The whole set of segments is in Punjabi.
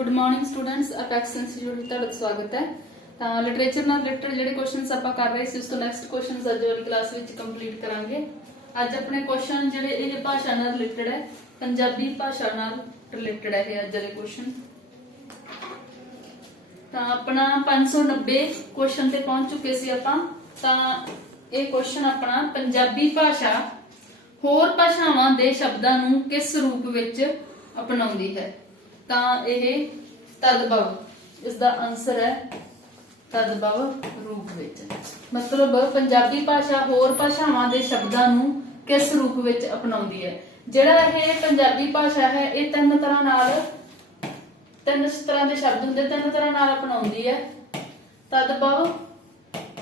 Good morning students, apex institute में ਤੁਹਾਡਾ स्वागत है। लिटरेचर ਨਾਲ ਰਿਲੇਟਡ ਜਿਹੜੇ ਕੁਐਸਚਨਸ ਆਪਾਂ ਕਰ ਰਹੇ ਸੀ ਉਸ ਤੋਂ ਨੈਕਸਟ ਕੁਐਸਚਨਸ ਅੱਜ ਵਾਲੀ ਕਲਾਸ ਵਿੱਚ ਕੰਪਲੀਟ ਕਰਾਂਗੇ। ਅੱਜ ਆਪਣੇ ਕੁਐਸਚਨ ਜਿਹੜੇ ਇਹ ਭਾਸ਼ਾ ਨਾਲ ਰਿਲੇਟਡ ਹੈ, ਪੰਜਾਬੀ ਭਾਸ਼ਾ ਨਾਲ ਰਿਲੇਟਡ ਹੈ ਇਹ ਅੱਜ ਵਾਲੇ ਕੁਐਸਚਨ। ਤਾਂ ਆਪਣਾ 590 ਕੁਐਸਚਨ ਤੇ ਪਹੁੰਚ ਚੁੱਕੇ ਸੀ ਆਪਾਂ। ਤਾਂ ਇਹ ਕੁਐਸਚਨ ਆਪਣਾ ਪੰਜਾਬੀ ਭਾਸ਼ਾ ਹੋਰ ਭਾਸ਼ਾਵਾਂ ਦੇ ਸ਼ਬਦਾਂ ਨੂੰ ਕਿਸ ਰੂਪ ਵਿੱਚ ਅਪਣਾਉਂਦੀ ਹੈ। ਤਾਂ ਇਹ ਤਦਭਵ ਇਸ ਦਾ ਆਨਸਰ ਹੈ ਤਦਭਵ ਰੂਪ ਵਿੱਚ। ਮਤਲਬ ਪੰਜਾਬੀ ਭਾਸ਼ਾ ਹੋਰ ਭਾਸ਼ਾਵਾਂ ਦੇ ਸ਼ਬਦਾਂ ਨੂੰ ਕਿਸ ਰੂਪ ਵਿੱਚ ਅਪਣਾਉਂਦੀ ਹੈ। ਜਿਹੜਾ ਇਹ ਪੰਜਾਬੀ ਭਾਸ਼ਾ ਹੈ ਇਹ ਤਿੰਨ ਤਰ੍ਹਾਂ ਦੇ ਸ਼ਬਦ ਹੁੰਦੇ, ਤਿੰਨ ਤਰ੍ਹਾਂ ਨਾਲ ਅਪਣਾਉਂਦੀ ਹੈ। ਤਦਭਵ,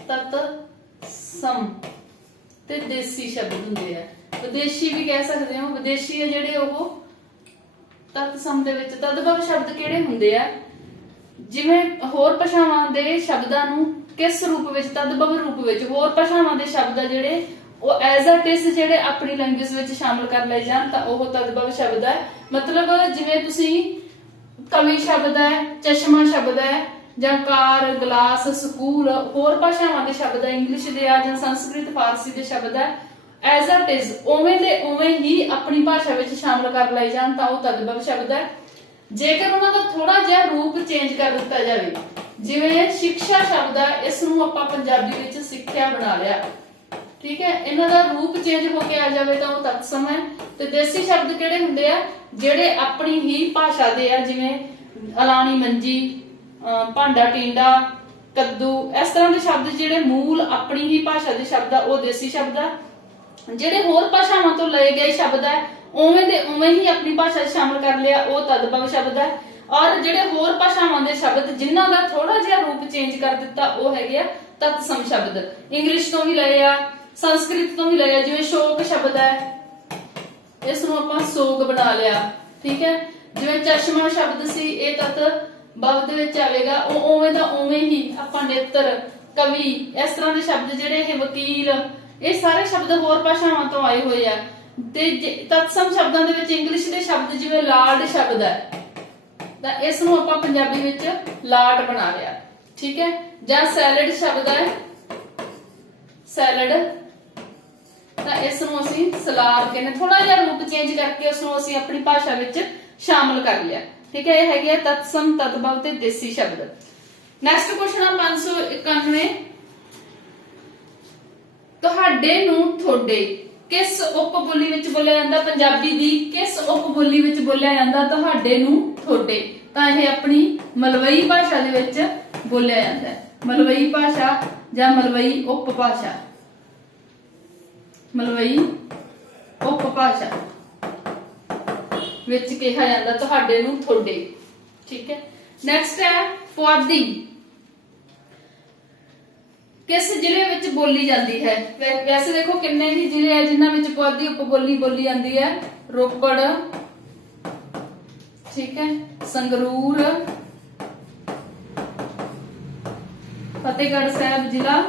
ਤਤਸਮ ਤੇ ਦੇਸੀ ਸ਼ਬਦ ਹੁੰਦੇ ਆ। ਵਿਦੇਸ਼ੀ ਵੀ ਕਹਿ ਸਕਦੇ ਹੋ। ਵਿਦੇਸ਼ੀ ਹੈ ਜਿਹੜੇ ਉਹ ਤਤਸਮ ਦੇ ਵਿੱਚ। ਤਦਭਵ ਸ਼ਬਦ ਕਿਹੜੇ ਹੁੰਦੇ ਆ? ਜਿਵੇਂ ਹੋਰ ਭਾਸ਼ਾਵਾਂ ਦੇ ਸ਼ਬਦਾਂ ਨੂੰ ਕਿਸ ਰੂਪ ਵਿੱਚ, ਤਦਭਵ ਰੂਪ ਵਿੱਚ ਹੋਰ ਭਾਸ਼ਾਵਾਂ ਦੇ ਸ਼ਬਦ ਆ ਜਿਹੜੇ ਉਹ ਐਜ਼ ਇਟ ਇਜ਼ ਜਿਹੜੇ ਆਪਣੀ ਲੈਂਗੁਏਜ ਵਿੱਚ ਸ਼ਾਮਲ ਕਰ ਲਏ ਜਾਣ ਤਾਂ ਉਹ ਤਦਭਵ ਸ਼ਬਦ ਹੈ। ਮਤਲਬ ਜਿਵੇਂ ਤੁਸੀਂ ਕਵੀ ਸ਼ਬਦ ਹੈ, ਚਸ਼ਮਾ ਸ਼ਬਦ ਹੈ, ਜਾਂ ਕਾਰ, ਗਲਾਸ, ਸਕੂਲ ਹੋਰ ਭਾਸ਼ਾਵਾਂ ਦੇ ਸ਼ਬਦ ਹੈ, ਇੰਗਲਿਸ਼ ਦੇ ਆ ਜਾਂ ਸੰਸਕ੍ਰਿਤ ਫਾਰਸੀ ਦੇ ਸ਼ਬਦ ਹੈ, ਐਜ਼ ਇਟ ਇਜ਼ ਉਵੇਂ ਦੇ ਉਵੇਂ ਹੀ ਆਪਣੀ ਭਾਸ਼ਾ ਵਿੱਚ ਸ਼ਾਮਲ ਕਰ ਲਏ ਜਾਣ ਤਾਂ ਉਹ ਤਦਭਵ ਸ਼ਬਦ ਹੈ। ਜੇਕਰ ਉਹਨਾਂ ਦਾ ਥੋੜਾ ਜਿਹਾ ਰੂਪ ਚੇਂਜ ਕਰ ਦਿੱਤਾ ਜਾਵੇ, ਜਿਵੇਂ ਸਿੱਖਿਆ ਸ਼ਬਦ ਹੈ, ਇਸ ਨੂੰ ਆਪਾਂ ਪੰਜਾਬੀ ਵਿੱਚ ਸਿੱਖਿਆ ਬਣਾ ਲਿਆ, ਠੀਕ ਹੈ, ਇਹਨਾਂ ਦਾ ਰੂਪ ਚੇਂਜ ਹੋ ਕੇ ਆ ਜਾਵੇ ਤਾਂ ਉਹ ਤਤਸਮ ਹੈ। ਤੇ ਦੇਸੀ ਸ਼ਬਦ ਕਿਹੜੇ ਹੁੰਦੇ ਆ? ਜਿਹੜੇ ਆਪਣੀ ਹੀ ਭਾਸ਼ਾ ਦੇ ਆ, ਜਿਵੇਂ ਅਲਾਣੀ ਮੰਜੀ, ਭਾਂਡਾ ਟੀਂਡਾ, ਕੱਦੂ, ਇਸ ਤਰ੍ਹਾਂ ਦੇ ਸ਼ਬਦ ਜਿਹੜੇ ਮੂਲ ਆਪਣੀ ਹੀ ਭਾਸ਼ਾ ਦੇ ਸ਼ਬਦ ਆ ਉਹ ਦੇਸੀ ਸ਼ਬਦ ਆ। ਜਿਹੜੇ ਹੋਰ ਭਾਸ਼ਾਵਾਂ ਤੋਂ ਲਏ ਗਏ ਸ਼ਬਦ ਹੈ ਉਵੇਂ ਦੇ ਉਵੇਂ ਹੀ ਆਪਣੀ ਭਾਸ਼ਾ 'ਚ ਸ਼ਾਮਲ ਕਰ ਲਿਆ ਉਹ ਤਦਭਵ ਸ਼ਬਦ ਹੈ। ਔਰ ਜਿਹੜੇ ਹੋਰ ਭਾਸ਼ਾਵਾਂ ਦੇ ਸ਼ਬਦ ਜਿਨ੍ਹਾਂ ਦਾ ਥੋੜਾ ਜਿਹਾ ਰੂਪ ਚੇਂਜ ਕਰ ਦਿੱਤਾ ਉਹ ਹੈਗੇ ਆ ਤਤਸਮ ਸ਼ਬਦ। ਇੰਗਲਿਸ਼ ਤੋਂ ਵੀ ਲਏ ਆ, ਸੰਸਕ੍ਰਿਤ ਤੋਂ ਵੀ ਲਏ ਆ। ਜਿਵੇਂ ਸ਼ੋਕ ਸ਼ਬਦ ਹੈ, ਇਸ ਨੂੰ ਆਪਾਂ ਸੋਗ ਬਣਾ ਲਿਆ, ਠੀਕ ਹੈ। ਜਿਵੇਂ ਚਸ਼ਮਾ ਸ਼ਬਦ ਸੀ ਇਹ ਤਤਭਵ ਦੇ ਵਿੱਚ ਆਵੇਗਾ, ਉਹ ਉਵੇਂ ਦਾ ਉਵੇਂ ਹੀ ਆਪਾਂ ਨੇਤਰ, ਕਵੀ, ਇਸ ਤਰ੍ਹਾਂ ਦੇ ਸ਼ਬਦ ਜਿਹੜੇ ਇਹ ਵਕੀਲ, ਇਹ ਸਾਰੇ ਸ਼ਬਦ ਹੋਰ ਭਾਸ਼ਾਵਾਂ ਤੋਂ ਆਏ ਹੋਏ ਆ। ਤੇ ਤਤਸਮ ਸ਼ਬਦਾਂ ਦੇ ਵਿੱਚ ਇੰਗਲਿਸ਼ ਦੇ ਸ਼ਬਦ ਜਿਵੇਂ ਲਾਰਡ ਸ਼ਬਦ ਹੈ ਤਾਂ ਇਸ ਨੂੰ ਆਪਾਂ ਪੰਜਾਬੀ ਵਿੱਚ ਲਾਟ ਬਣਾ ਲਿਆ, ਠੀਕ ਹੈ। ਜਾਂ ਸੈਲਡ ਸ਼ਬਦ ਹੈ, ਸੈਲਡ, ਤਾਂ ਇਸ ਨੂੰ ਅਸੀਂ ਸਲਾਦ ਕਹਿੰਦੇ। ਥੋੜਾ ਜਿਹਾ ਰੂਪ ਚੇਂਜ ਕਰਕੇ ਉਸ ਨੂੰ ਅਸੀਂ ਆਪਣੀ ਭਾਸ਼ਾ ਵਿੱਚ ਸ਼ਾਮਲ ਕਰ ਲਿਆ, ਠੀਕ ਹੈ। ਇਹ ਹੈਗੇ ਤਤਸਮ, ਤਦਭਵ ਤੇ ਦੇਸੀ ਸ਼ਬਦ। ਨੈਕਸਟ ਕੁਐਸਚਨ ਆ 591। ਤੁਹਾਡੇ ਨੂੰ ਤੁਹਾਡੇ ਕਿਸ ਉਪ ਬੋਲੀ ਵਿੱਚ ਬੋਲਿਆ ਜਾਂਦਾ? ਪੰਜਾਬੀ ਦੀ ਕਿਸ ਉਪ ਬੋਲੀ ਵਿੱਚ ਬੋਲਿਆ ਜਾਂਦਾ ਤੁਹਾਡੇ ਨੂੰ ਤੁਹਾਡੇ? ਤਾਂ ਇਹ ਆਪਣੀ ਮਲਵਈ ਭਾਸ਼ਾ ਦੇ ਵਿੱਚ ਬੋਲਿਆ ਜਾਂਦਾ ਹੈ। ਮਲਵਈ ਭਾਸ਼ਾ ਜਾਂ ਮਲਵਈ ਉਪ ਭਾਸ਼ਾ, ਮਲਵਈ ਉਪ ਭਾਸ਼ਾ ਵਿੱਚ ਕਿਹਾ ਜਾਂਦਾ ਤੁਹਾਡੇ ਨੂੰ ਤੁਹਾਡੇ, ਠੀਕ ਹੈ। ਨੈਕਸਟ ਹੈ ਪੁਆਧੀ। ਕਿਸ ਜ਼ਿਲ੍ਹੇ ਵਿੱਚ ਬੋਲੀ ਜਾਂਦੀ ਹੈ? ਵੈਸੇ ਦੇਖੋ ਕਿੰਨੇ ਹੀ ਜ਼ਿਲ੍ਹੇ ਆ ਜਿਨ੍ਹਾਂ ਵਿੱਚ ਪੁਆਧੀ ਉਪਬੋਲੀ ਬੋਲੀ ਜਾਂਦੀ ਹੈ। ਰੋਪੜ, ਠੀਕ ਹੈ, ਸੰਗਰੂਰ, ਫਤਿਹਗੜ੍ਹ ਸਾਹਿਬ ਜ਼ਿਲ੍ਹਾ,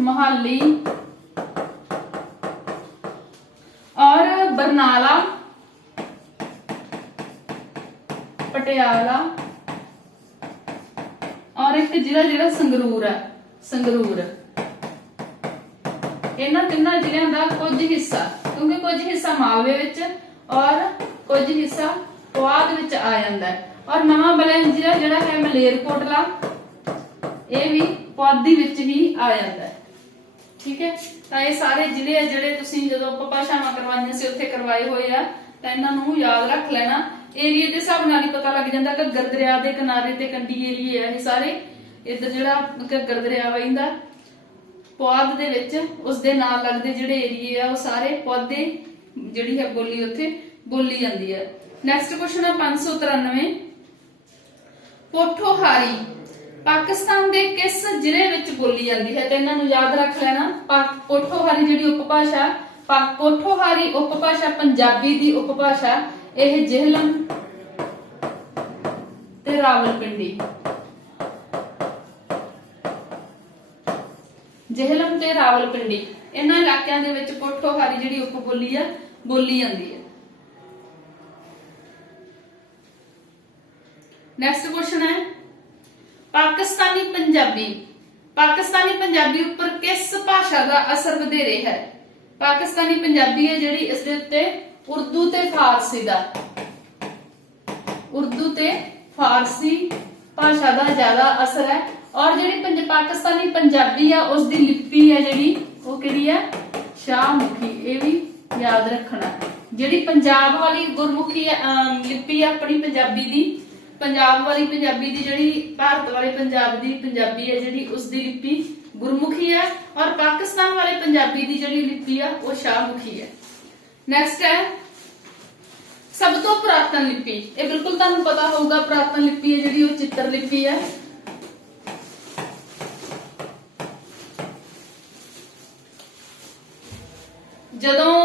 ਮੋਹਾਲੀ ਔਰ ਬਰਨਾਲਾ, ਪਟਿਆਲਾ और एक जिला ਜਿਹੜਾ ਸੰਗਰੂਰ ਹੈ, ਸੰਗਰੂਰ। ਇਹਨਾਂ ਤਿੰਨਾਂ ਜ਼ਿਲ੍ਹਿਆਂ ਦਾ ਕੁਝ ਹਿੱਸਾ, ਕਿਉਂਕਿ ਕੁਝ ਹਿੱਸਾ ਮਾਲਵੇ ਵਿੱਚ ਔਰ ਕੁਝ ਹਿੱਸਾ ਪੁਆਧ ਵਿੱਚ ਆ ਜਾਂਦਾ ਹੈ। ਔਰ ਨਵਾਂ ਬਲੈਨ ਜ਼ਿਲ੍ਹਾ ਜਿਹੜਾ ਹੈ ਮਲੇਰਕੋਟਲਾ, ਇਹ ਵੀ ਪੁਆਧੀ ਵਿੱਚ ਹੀ ਆ ਜਾਂਦਾ ਹੈ, ਠੀਕ ਹੈ। ਤਾਂ ਇਹ ਸਾਰੇ ਜ਼ਿਲ੍ਹੇ ਆ ਜਿਹੜੇ ਤੁਸੀਂ ਜਦੋਂ ਉਪਭਾਸ਼ਾਵਾਂ ਕਰਵਾਈਆਂ ਸੀ ਉੱਥੇ ਕਰਵਾਏ ਹੋਏ ਆ, ਤਾਂ ਇਹਨਾਂ ਨੂੰ ਯਾਦ ਰੱਖ ਲੈਣਾ। ਏਰੀਏ ਦੇ ਹਿਸਾਬ ਨਾਲ ਹੀ ਪਤਾ ਲੱਗ ਜਾਂਦਾ। ਘੱਗਰ ਦਰਿਆ ਦੇ ਕਿਨਾਰੇ ਤੇ ਕੰਢੀ ਏਰੀਏ ਆ ਇਹ ਸਾਰੇ। ਇੱਧਰ ਜਿਹੜਾ ਘੱਗਰ ਦਰਿਆ ਵਹਿੰਦਾ ਪੁਆਧ ਦੇ ਵਿੱਚ, ਉਸ ਦੇ ਨਾਲ ਲੱਗਦੇ ਜਿਹੜੇ ਏਰੀਏ ਆ ਉਹ ਸਾਰੇ ਪੁਆਧੇ ਜਿਹੜੀ ਹੈ ਬੋਲੀ ਉੱਥੇ ਬੋਲੀ ਜਾਂਦੀ ਹੈ। ਨੈਕਸਟ ਕੁਐਸਚਨ ਹੈ 593। ਪੋਠੋਹਾਰੀ ਪਾਕਿਸਤਾਨ ਦੇ ਕਿਸ ਜ਼ਿਲ੍ਹੇ ਵਿੱਚ ਬੋਲੀ ਜਾਂਦੀ ਹੈ? ਤੇ ਇਹਨਾਂ ਨੂੰ ਯਾਦ ਰੱਖ ਲੈਣਾ। ਪੋਠੋਹਾਰੀ ਜਿਹੜੀ ਉਪਭਾਸ਼ਾ, ਪੋਠੋਹਾਰੀ ਉਪਭਾਸ਼ਾ ਪੰਜਾਬੀ ਦੀ ਉਪਭਾਸ਼ਾ, ਇਹ ਜਿਹਲਮ ਤੇ ਰਾਵਲਪਿੰਡੀ, ਜਿਹਲਮ ਤੇ ਰਾਵਲਪਿੰਡੀ ਇਹਨਾਂ ਇਲਾਕਿਆਂ ਦੇ ਵਿੱਚ ਪੋਠੋਹਾਰੀ ਜਿਹੜੀ ਉਪਬੋਲੀ ਆ ਬੋਲੀ ਜਾਂਦੀ ਹੈ। नेक्स्ट क्वेश्चन है पाकिस्तानी पंजाबी उपर किस भाषा का असर वधेरे है? पाकिस्तानी पंजाबी है जिहड़ी इस दे उत्ते उर्दू ते फारसी भाषा का ज्यादा असर है। और जिहड़ी पाकिस्तानी पंजाबी है उसकी लिपि है जिहड़ी वो किहड़ी है? शाहमुखी। ये भी याद रखना। जिहड़ी पंजाब वाली गुरमुखी लिपि है अपनी पंजाबी दी, पंजाब वाली पंजाबी दी जिहड़ी भारत वाले पंजाब दी पंजाबी है जिहड़ी उसकी लिपि गुरमुखी है, और पाकिस्तान वाले पंजाबी दी जिहड़ी लिपि है वो शाहमुखी है। नेक्स्ट है सब तो पुरातन लिपि। ये बिल्कुल तुहानू पता होगा, पुरातन लिपि है जिहड़ी वो चित्र लिपि है। जदों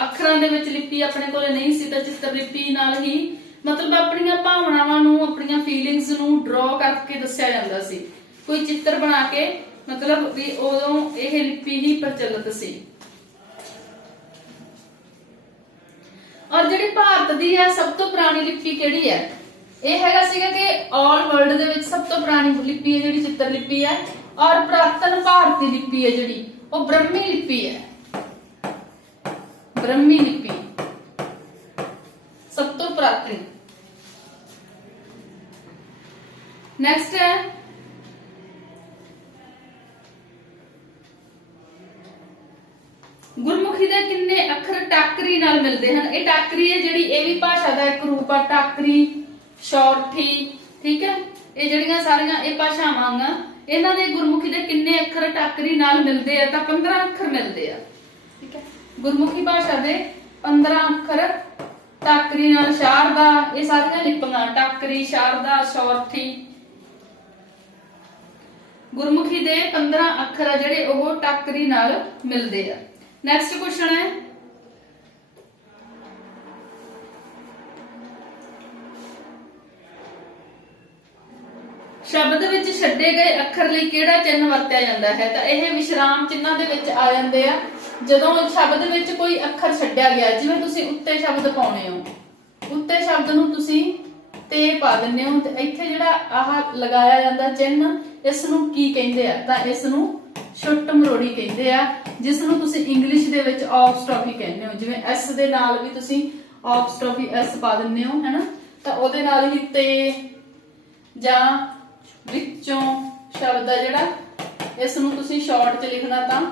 अखरां दे विच लिपि अपने कोले नहीं सी तां चित्र लिपि नाल ही मतलब अपनियां भावनावां नूं अपनियां फीलिंग्स नूं ड्रॉ करके दस्सिया जांदा सी। कोई चित्र बना के मतलब भी उदों यह लिपि ही प्रचलित सी। और जिहड़ी भारत दी है सब तो पुरानी लिपि किहड़ी है? यह हैगा सीगा कि ऑल वर्ल्ड दे विच सब तो पुरानी लिपि है जिहड़ी चित्र लिपि है, और पुरातन भारतीय लिपि है जिहड़ी वो ब्रह्मी लिपि है। ब्रह्मी लिपि सब तो पुरातन। नेक्स्ट है गुरमुखी दे किन्ने अखर टाकरी नाल मिलदे हन? ये टाकरी है जिहड़ी ये भी भाषा दा एक रूप है। टाकरी, शौरठी, ठीक है, ये जिहड़ियां सारियां ये भाषावां आ, इन्हां दे गुरमुखी दे किन्ने अखर टाकरी नाल मिलदे आ? तां 15 अखर मिलदे आ। ठीक है, गुरमुखी भाषा दे 15 अखर टाकरी नाल शारदा, ये सारियां लिपियां टाकरी, शारदा, शौरठी, गुरमुखी दे 15 अखर आ जिहड़े ओह टाकरी नाल मिलदे आ। नेक्स्ट क्वेश्चन है शब्द विच छड्डे गए अखर लई किहड़ा चिन्ह वरतिया जांदा है? तां यह विश्राम चिन्हां दे विच आ जांदे आ। जदों शब्द विच कोई अखर छड्डिया गया, जिवें तुसीं उत्ते शब्द पाउणे हो, उत्ते शब्द नूं तुसीं ते पा दिंदे हो ते इत्थे जिहड़ा आह लगाया जांदा चिन्ह, इस नूं की कहिंदे आ? तां इस नूं छुट मरोड़ी कहते हैं, जिसनों तुसी इंग्लिश दे विच ऑपस्ट्रॉफी कहते हो। जिवें एस दे नाल भी तुसी ऑपस्ट्रॉफी एस पा दिंदे हो, है ना, तां ओहदे नाल ही ते जां विचों शब्द आ जिहड़ा इस नूं तुसी शॉर्ट च लिखना तां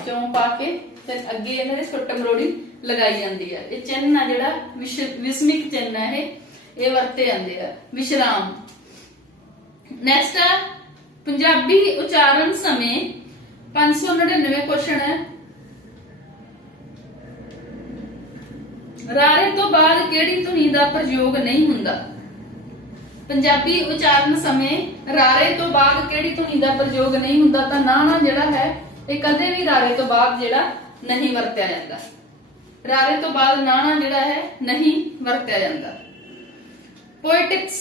चों पा के ते अगे इन्हां दे छुट मरोड़ी लगाई जांदी है। ये चिन्ह आ जिहड़ा विस्मिक चिन्ह है, ये वरते जांदे आ विश्राम। नेक्स्ट है पंजाबी उच्चारण समय 599 क्वेश्चन है रारे तो बाद केड़ी धुनी दा प्रयोग नहीं हुंदा? पंजाबी उच्चारण समय रारे तो बाद केड़ी धुनी दा प्रयोग नहीं हुंदा? तां नाना जिहड़ा है ये कदे भी रारे तो बाद जिहड़ा नहीं वरतिया जांदा। रारे तो बाद नाना जिहड़ा है नहीं वरतिया जांदा। पोएटिक्स,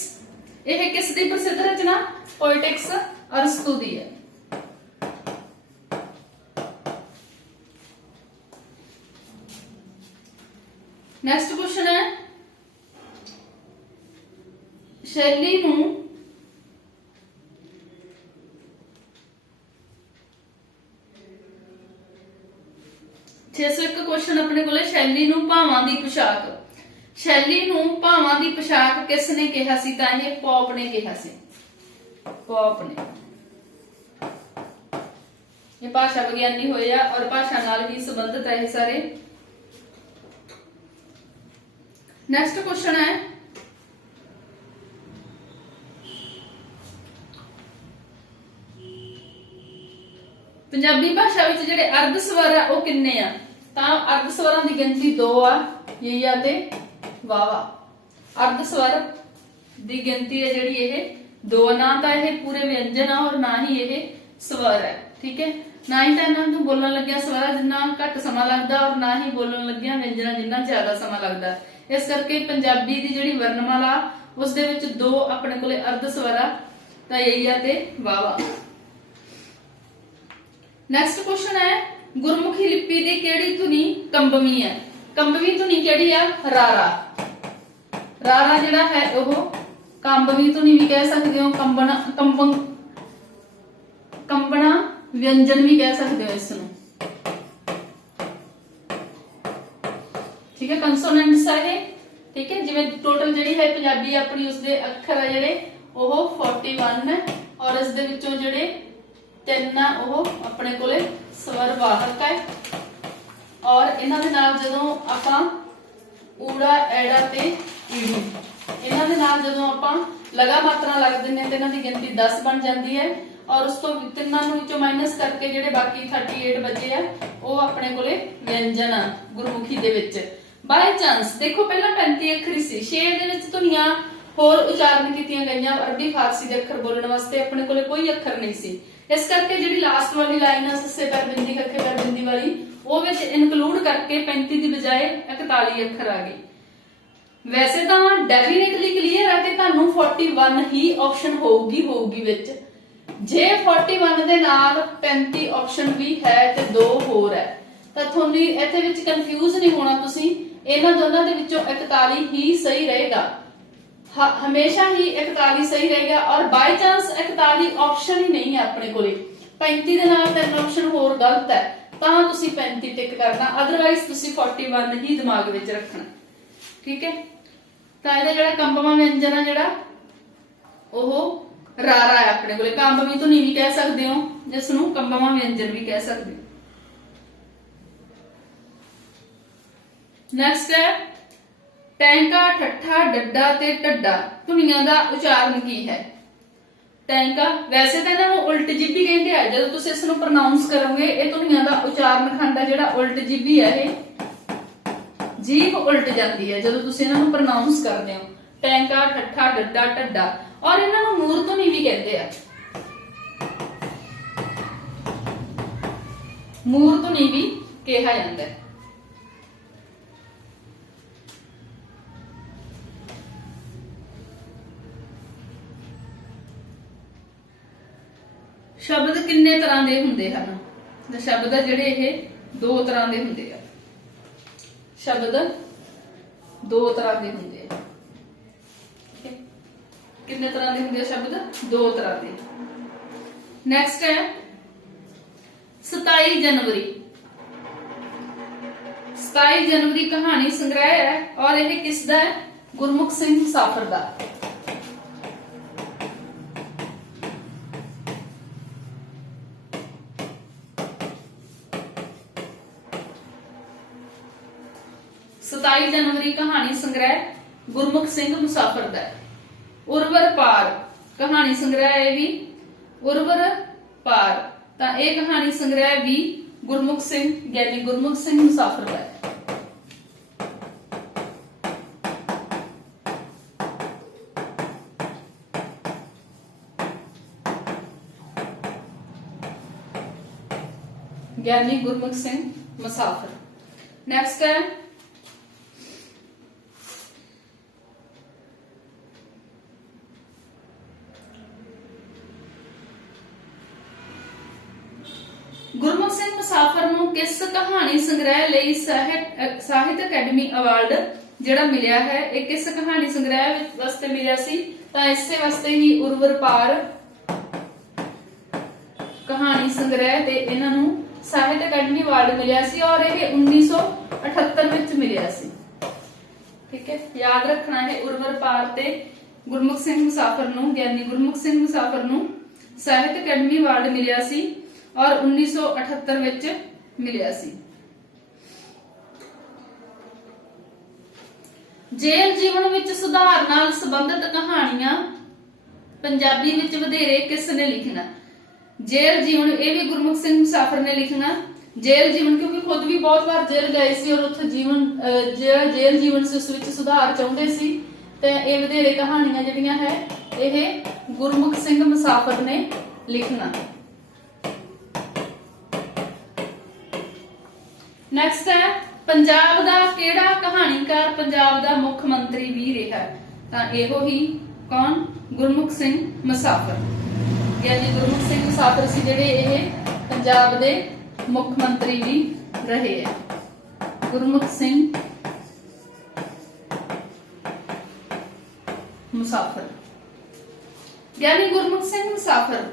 यह किस दी प्रसिद्ध रचना? पोएटिक्स अरस्तु दी है। नेक्स्ट क्वेश्चन है शैली नूं 601 क्वेश्चन अपने कोले शैली नूं भावां दी पोशाक। शैली नूं भावां दी पोशाक किस ने कहा सी? तां ये पॉप ने कहा सी। पॉप ने, ये भाषा विज्ञानी होए आ और भाषा नाल ही संबंधित है सारे। नेक्स्ट क्वेश्चन है पंजाबी भाषा विच जिहड़े अर्ध स्वर आ वो किन्ने आ? तां अर्ध स्वरां दी गिनती 2 आ, यया ते वावा। अर्ध स्वर दी गिनती है जिहड़ी ये 2, ना तां ये पूरे व्यंजन आ और ना ही ये स्वर है। ठीक है, ना ही तां इन्हां नूं बोलण लग्गिया स्वर जिन्ना घट समा लगदा और ना ही बोलण लग्गिया व्यंजन जिन्ना ज्यादा समा लगदा। इस करके पंजाबी दी जिहड़ी वर्णमाला उस दे विच 2 अपने कोले अर्ध स्वर आ, तां यया ते वावा। नेक्स्ट क्वेश्चन है गुरमुखी लिपि दी केड़ी धुनी कंबवी है? कंबवी धुनी केड़ी आ? रारा। रारा जिहड़ा है ओह ਕੰਬਵੀ ਧੁਨੀ ਵੀ ਕਹਿ ਸਕਦੇ ਹੋ, ਕੰਬਣਾ ਵਿਅੰਜਨ ਵੀ ਕਹਿ ਸਕਦੇ ਹੋ ਇਸ ਨੂੰ। ਠੀਕ ਹੈ, ਕੰਸੋਨੈਂਟਸ ਆ ਇਹ। ਠੀਕ ਹੈ, ਜਿਵੇਂ ਟੋਟਲ ਜਿਹੜੀ ਹੈ ਪੰਜਾਬੀ ਆਪਣੀ ਉਸਦੇ ਅੱਖਰ ਆ ਜਿਹੜੇ ਉਹ 41 ਹੈ, ਔਰ ਇਸ ਦੇ ਵਿੱਚੋਂ ਜਿਹੜੇ 3 ਆ ਉਹ ਆਪਣੇ ਕੋਲੇ ਸਵਰ ਵਾਹਕ ਹੈ। ਔਰ ਇਹਨਾਂ ਦੇ ਨਾਲ ਜਦੋਂ ਆਪਾਂ ਊੜਾ ਐੜਾ ਤੇ ਈੜੂ ਇਹਨਾਂ ਦੇ ਨਾਲ ਜਦੋਂ ਆਪਾਂ ਲਗਾ ਮਾਤਰਾ ਲੱਗ ਦਿੰਦੇ ਹਾਂ ਤੇ ਇਹਨਾਂ ਦੀ ਗਿਣਤੀ 10 ਬਣ ਜਾਂਦੀ ਹੈ। ਔਰ ਉਸ ਤੋਂ ਤਿੰਨਾਂ ਨੂੰ ਵਿੱਚੋਂ ਮਾਈਨਸ ਕਰਕੇ ਜਿਹੜੇ ਬਾਕੀ 38 ਬਚੇ ਆ ਉਹ ਆਪਣੇ ਕੋਲੇ ਵਿਅੰਜਨ ਆ ਗੁਰਮੁਖੀ ਦੇ ਵਿੱਚ। ਬਾਈ ਚਾਂਸ ਦੇਖੋ ਪਹਿਲਾਂ 35 ਅੱਖਰੀ ਸੀ, ਸ਼ੇਰ ਦੇ ਵਿੱਚ ਧੁਨੀਆਂ ਹੋਰ ਉਚਾਰਨ ਕੀਤੀਆਂ ਗਈਆਂ, ਅਰਬੀ ਫਾਰਸੀ ਦੇ ਅੱਖਰ ਬੋਲਣ ਵਾਸਤੇ ਆਪਣੇ ਕੋਲੇ ਕੋਈ ਅੱਖਰ ਨਹੀਂ ਸੀ। ਇਸ ਕਰਕੇ ਜਿਹੜੀ ਲਾਸਟ ਵਾਲੀ ਲਾਈਨ ਆ ਸੱਸੇ ਪੈਰ ਬਿੰਦੀ ਖੱਖੇ ਪੈਰ ਬਿੰਦੀ ਵਾਲੀ ਉਹ ਵਿੱਚ ਇਨਕਲੂਡ ਕਰਕੇ 35 ਦੀ ਬਜਾਏ 41 ਅੱਖਰ ਆ ਗਏ। ਵੈਸੇ ਤਾਂ ਡੈਫੀਨਿਟਲੀ ਕਲੀਅਰ ਹੈ ਕਿ ਤੁਹਾਨੂੰ 41 ਹੀ ਆਪਸ਼ਨ ਹੋਊਗੀ ਵਿੱਚ। ਜੇ 41 ਦੇ ਨਾਲ 35 ਆਪਸ਼ਨ ਵੀ ਹੈ ਤੇ 2 ਹੋਰ ਹੈ ਤਾਂ ਤੁਹਾਨੂੰ ਇੱਥੇ ਵਿੱਚ ਕਨਫਿਊਜ਼ ਨਹੀਂ ਹੋਣਾ ਤੁਸੀਂ। ਇਹਨਾਂ ਦੋਨਾਂ ਦੇ ਵਿੱਚੋਂ 41 ਹੀ ਸਹੀ ਰਹੇਗਾ, ਹਮੇਸ਼ਾ ਹੀ 41 ਸਹੀ ਰਹੇਗਾ। ਔਰ ਬਾਈ ਚਾਂਸ 41 ਆਪਸ਼ਨ ਹੀ ਨਹੀਂ ਹੈ ਆਪਣੇ ਕੋਲੇ, 35 ਦੇ ਨਾਲ 3 ਆਪਸ਼ਨ ਹੋਰ ਗਲਤ ਹੈ ਤਾਂ ਤੁਸੀਂ 35 ਟਿਕ ਕਰਨਾ, ਅਦਰਵਾਈਜ਼ ਤੁਸੀਂ 41 ਹੀ ਦਿਮਾਗ ਵਿੱਚ ਰੱਖਣਾ। ਠੀਕ ਹੈ, ਤਾਂ ਇਹਦਾ ਜਿਹੜਾ ਕੰਬਵਾਂ ਵਿਅੰਜਨ ਆ ਜਿਹੜਾ ਉਹ ਰਾਰਾ ਹੈ ਆਪਣੇ ਕੋਲੇ। ਕੰਬਵੀ ਧੁਨੀ ਵੀ ਕਹਿ ਸਕਦੇ ਹੋ ਜਿਸ ਨੂੰ ਕੰਬਵਾਂ ਵਿਅੰਜਨ ਵੀ ਕਹਿ ਸਕਦੇ ਹੋ। ਨੈਕਸਟ ਹੈ ਟੈਂਕਾ, ਠੱਠਾ, ਡੱਡਾ ਤੇ ਢੱਡਾ ਧੁਨੀਆਂ ਦਾ ਉਚਾਰਨ ਕੀ ਹੈ? ਟੈਂਕਾ ਵੈਸੇ ਤਾਂ ਇਹਨਾਂ ਨੂੰ ਉਲਟ ਜਿੱਬੀ ਕਹਿੰਦੇ ਆ, ਜਦੋਂ ਤੁਸੀਂ ਇਸ ਨੂੰ ਪ੍ਰੋਨਾਂਸ ਕਰੋਗੇ ਇਹ ਧੁਨੀਆਂ ਦਾ ਉਚਾਰਨ ਖੰਡ ਹੈ ਜਿਹੜਾ ਉਲਟ ਜਿੱਬੀ ਹੈ, ਇਹ ਜੀਭ ਉਲਟ ਜਾਂਦੀ ਹੈ ਜਦੋਂ ਤੁਸੀਂ ਇਹਨਾਂ ਨੂੰ ਪ੍ਰੋਨਾਂਸ ਕਰਦੇ ਹੋ। ਟੈਂਕਾ, ਠੱਠਾ, ਡੱਡਾ, ਢੱਡਾ। ਔਰ ਇਹਨਾਂ ਨੂੰ ਮੂਰ ਧੁਨੀ ਵੀ ਕਹਿੰਦੇ ਆ, ਮੂਰ ਧੁਨੀ ਵੀ ਕਿਹਾ ਜਾਂਦਾ ਹੈ। ਸ਼ਬਦ ਕਿੰਨੇ ਤਰ੍ਹਾਂ ਦੇ ਹੁੰਦੇ ਹਨ? ਸ਼ਬਦ ਆ ਜਿਹੜੇ ਇਹ 2 ਤਰ੍ਹਾਂ ਦੇ ਹੁੰਦੇ ਆ। ਸ਼ਬਦ 2 ਤਰ੍ਹਾਂ ਦੇ ਹੁੰਦੇ ਆ। ਕਿੰਨੇ ਤਰ੍ਹਾਂ ਦੇ ਹੁੰਦੇ ਆ ਸ਼ਬਦ? 2 ਤਰ੍ਹਾਂ ਦੇ। ਨੈਕਸਟ ਹੈ 27 ਜਨਵਰੀ। 27 ਜਨਵਰੀ ਕਹਾਣੀ ਸੰਗ੍ਰਹਿ ਹੈ ਔਰ ਇਹ ਕਿਸ ਦਾ ਹੈ? ਗੁਰਮੁਖ ਸਿੰਘ ਮੁਸਾਫਰ ਦਾ। ਜਨਵਰੀ ਕਹਾਣੀ ਸੰਗ੍ਰਹਿ ਗੁਰਮੁਖ ਸਿੰਘ ਮੁਸਾਫਰ ਦਾ। ਉਰਵਰ ਪਾਰ ਕਹਾਣੀ ਸੰਗ੍ਰਹਿ ਇਹ ਵੀ ਉਰਵਰ ਪਾਰ, ਤਾਂ ਇਹ ਕਹਾਣੀ ਸੰਗ੍ਰਹਿ ਵੀ ਗੁਰਮੁਖ ਸਿੰਘ ਗਿਆਨੀ ਗੁਰਮੁਖ ਸਿੰਘ ਮੁਸਾਫਰ ਦਾ ਹੈ। ਗਿਆਨੀ ਗੁਰਮੁਖ ਸਿੰਘ ਮੁਸਾਫਰ। ਨੈਕਸਟ ਹੈ ਗੁਰਮੁਖ ਸਿੰਘ ਮੁਸਾਫਰ ਨੂੰ ਕਿਸ ਕਹਾਣੀ ਸੰਗ੍ਰਹਿ ਲਈ ਸਾਹਿਤ ਅਕੈਡਮੀ ਅਵਾਰਡ ਜਿਹੜਾ ਮਿਲਿਆ ਹੈ, ਇਹ ਕਿਸ ਕਹਾਣੀ ਸੰਗ੍ਰਹਿ ਵਾਸਤੇ ਮਿਲਿਆ ਸੀ? ਤਾਂ ਇਸੇ ਵਾਸਤੇ ਹੀ ਉਰਵਰ ਪਾਰ ਕਹਾਣੀ ਸੰਗ੍ਰਹਿ ਤੇ ਇਹਨਾਂ ਨੂੰ ਸਾਹਿਤ ਅਕੈਡਮੀ ਅਵਾਰਡ ਮਿਲਿਆ ਸੀ ਔਰ ਇਹ 1978 ਵਿੱਚ ਮਿਲਿਆ ਸੀ। ਠੀਕ ਹੈ, ਯਾਦ ਰੱਖਣਾ ਹੈ ਉਰਵਰ ਪਾਰ ਤੇ ਗੁਰਮੁਖ ਸਿੰਘ ਮੁਸਾਫਰ ਨੂੰ, ਗਿਆਨੀ ਗੁਰਮੁਖ ਸਿੰਘ ਮੁਸਾਫਰ ਨੂੰ ਸਾਹਿਤ ਅਕੈਡਮੀ ਅਵਾਰਡ ਮਿਲਿਆ ਸੀ ਔਰ 1978 ਵਿੱਚ ਮਿਲਿਆ ਸੀ। ਜੇਲ੍ਹ ਜੀਵਨ ਵਿੱਚ ਸੁਧਾਰ ਨਾਲ ਸੰਬੰਧਿਤ ਕਹਾਣੀਆਂ ਪੰਜਾਬੀ ਵਿੱਚ ਵਧੇਰੇ ਕਿਸ ਨੇ ਲਿਖੀਆਂ? ਜੇਲ੍ਹ ਜੀਵਨ ਇਹ ਵੀ ਗੁਰਮੁਖ ਸਿੰਘ ਮੁਸਾਫਰ ਨੇ ਲਿਖਣਾ। ਜੇਲ੍ਹ ਜੀਵਨ ਕਿਉਂਕਿ ਖੁਦ ਵੀ ਬਹੁਤ ਵਾਰ ਜੇਲ੍ਹ ਗਏ ਸੀ ਔਰ ਉੱਥੇ ਜਿਹੜਾ ਜੇਲ੍ਹ ਜੀਵਨ ਸੀ ਉਸ ਵਿੱਚ ਸੁਧਾਰ ਚਾਹੁੰਦੇ ਸੀ ਤੇ ਇਹ ਵਧੇਰੇ ਕਹਾਣੀਆਂ ਜਿਹੜੀਆਂ ਹੈ ਇਹ ਗੁਰਮੁਖ ਸਿੰਘ ਮੁਸਾਫਰ ਨੇ ਲਿਖਣਾ। ਨੈਕਸਟ ਹੈ ਪੰਜਾਬ ਦਾ ਕਿਹੜਾ ਕਹਾਣੀਕਾਰ ਪੰਜਾਬ ਦਾ ਮੁੱਖ ਮੰਤਰੀ ਵੀ ਰਿਹਾ? ਤਾਂ ਇਹੋ ਹੀ ਕੌਣ? ਗੁਰਮੁਖ ਸਿੰਘ ਮੁਸਾਫਰ। ਗਿਆਨੀ ਗੁਰਮੁਖ ਸਿੰਘ ਮੁਸਾਫਰ ਸੀ ਜਿਹੜੇ ਇਹ ਪੰਜਾਬ ਦੇ ਮੁੱਖ ਮੰਤਰੀ ਵੀ ਰਹੇ ਹੈ। ਗੁਰਮੁਖ ਸਿੰਘ ਮੁਸਾਫਰ। ਗਿਆਨੀ ਗੁਰਮੁਖ ਸਿੰਘ ਮੁਸਾਫਰ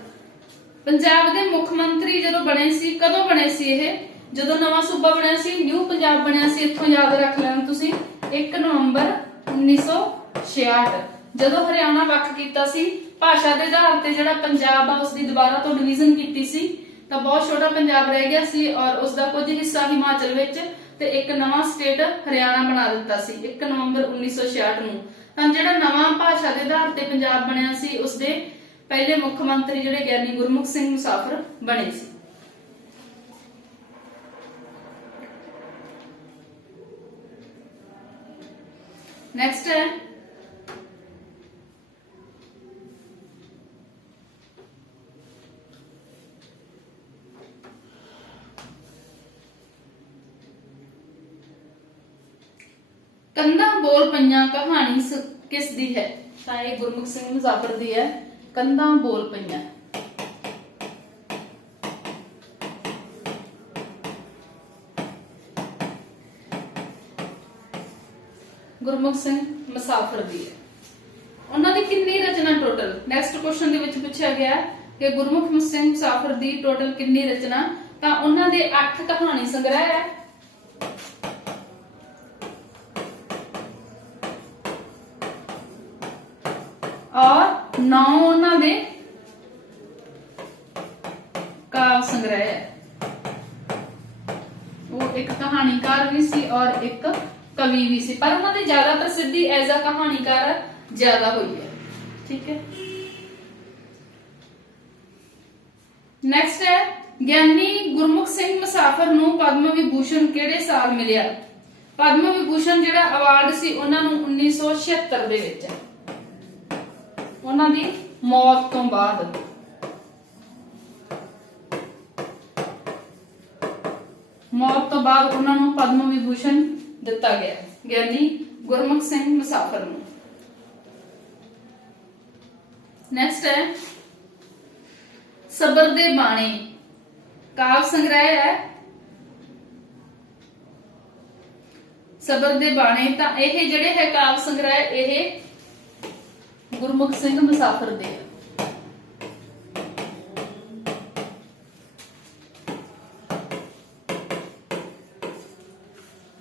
ਪੰਜਾਬ ਦੇ ਮੁੱਖ ਮੰਤਰੀ ਜਦੋਂ ਬਣੇ ਸੀ, ਕਦੋਂ ਬਣੇ ਸੀ ਇਹ? ਜਦੋਂ ਨਵਾਂ ਸੂਬਾ ਬਣਿਆ ਸੀ, ਨਿਊ ਪੰਜਾਬ ਬਣਿਆ ਸੀ। ਇੱਥੋਂ ਯਾਦ ਰੱਖ ਲੈਣਾ ਤੁਸੀਂ 1 ਨਵੰਬਰ 1966। ਜਦੋਂ ਹਰਿਆਣਾ ਵੱਖ ਕੀਤਾ ਸੀ, ਭਾਸ਼ਾ ਦੇ ਆਧਾਰ ਤੇ ਜਿਹੜਾ ਪੰਜਾਬ ਆ ਉਸ ਦੀ ਦੁਬਾਰਾ ਤੋਂ ਡਿਵੀਜ਼ਨ ਕੀਤੀ ਸੀ, ਤਾਂ ਬਹੁਤ ਛੋਟਾ ਪੰਜਾਬ ਰਹਿ ਗਿਆ ਸੀ ਔਰ ਉਸ ਦਾ ਕੁਝ ਹਿੱਸਾ ਹਿਮਾਚਲ ਵਿੱਚ ਤੇ ਇੱਕ ਨਵਾਂ ਸਟੇਟ ਹਰਿਆਣਾ ਬਣਾ ਦਿੱਤਾ ਸੀ 1 ਨਵੰਬਰ 1966 ਨੂੰ। ਤਾਂ ਜਿਹੜਾ ਨਵਾਂ ਭਾਸ਼ਾ ਦੇ ਆਧਾਰ ਤੇ ਪੰਜਾਬ ਬਣਿਆ ਸੀ, ਉਸ ਦੇ ਪਹਿਲੇ ਮੁੱਖ ਮੰਤਰੀ ਜਿਹੜੇ ਗਿਆਨੀ ਗੁਰਮੁਖ ਸਿੰਘ ਮੁਸਾਫਰ ਬਣੇ ਸੀ। नेक्स्ट है कंधा बोल पईयां कहानी किस दी है? ਤਾਂ ਇਹ ਗੁਰਮੁਖ ਸਿੰਘ ਮੁਜ਼ਾਫਰ ਦੀ ਹੈ। ਕੰਧਾਂ ਬੋਲ ਪਈਆਂ। ਗੁਰਮੁਖ ਸਿੰਘ ਮੁਸਾਫਰ ਦੀ ਹੈ। ਉਹਨਾਂ ਦੀ ਕਿੰਨੀ ਰਚਨਾ ਟੋਟਲ? ਨੈਕਸਟ ਕੁਐਸਚਨ ਦੇ ਵਿੱਚ ਪੁੱਛਿਆ ਗਿਆ ਕਿ ਗੁਰਮੁਖ ਸਿੰਘ ਮੁਸਾਫਰ ਦੀ ਟੋਟਲ ਕਿੰਨੀ ਰਚਨਾ? ਤਾਂ ਉਹਨਾਂ ਦੇ 8 ਕਹਾਣੀ ਸੰਗ੍ਰਹਿ ਹੈ। और 9 ਉਹਨਾਂ ਦੇ ਕਾਵ ਸੰਗ੍ਰਹਿ ਹੈ। ਉਹ ਇੱਕ ਕਹਾਣੀਕਾਰ ਵੀ ਸੀ ਔਰ ਇੱਕ ਕਵੀ ਵੀ ਸੀ, ਪਰ ਉਹਨਾਂ ਦੀ ਜ਼ਿਆਦਾ ਪ੍ਰਸਿੱਧੀ ਐਜ਼ ਅ ਕਹਾਣੀਕਾਰ ਜ਼ਿਆਦਾ ਹੋਈ ਹੈ। ਠੀਕ ਹੈ। ਨੈਕਸਟ ਹੈ ਗਿਆਨੀ ਗੁਰਮੁਖ ਸਿੰਘ ਮੁਸਾਫਰ ਨੂੰ ਪਦਮ ਵਿਭੂਸ਼ਣ ਕਿਹੜੇ ਸਾਲ ਮਿਲਿਆ? ਪਦਮ ਵਿਭੂਸ਼ਣ ਜਿਹੜਾ ਅਵਾਰਡ ਸੀ ਉਹਨਾਂ ਨੂੰ 1976 ਦੇ ਵਿੱਚ ਹੈ, ਉਹਨਾਂ ਦੀ ਮੌਤ ਤੋਂ ਬਾਅਦ। ਮੌਤ ਤੋਂ ਬਾਅਦ ਉਹਨਾਂ ਨੂੰ ਪਦਮ ਵਿਭੂਸ਼ਣ ਦਿੱਤਾ ਗਿਆ ਗਿਆਨੀ ਗੁਰਮੁਖ ਸਿੰਘ ਮੁਸਾਫਰ ਨੂੰ। ਨੈਕਸਟ ਹੈ ਸਬਰ ਦੇ ਬਾਣੇ ਕਾਵ ਸੰਗ੍ਰਹਿ ਹੈ। ਸਬਰ ਦੇ ਬਾਣੇ ਤਾਂ ਇਹ ਜਿਹੜੇ ਹੈ ਕਾਵ ਸੰਗ੍ਰਹਿ ਇਹ ਗੁਰਮੁਖ ਸਿੰਘ ਮੁਸਾਫਰ ਦੇ।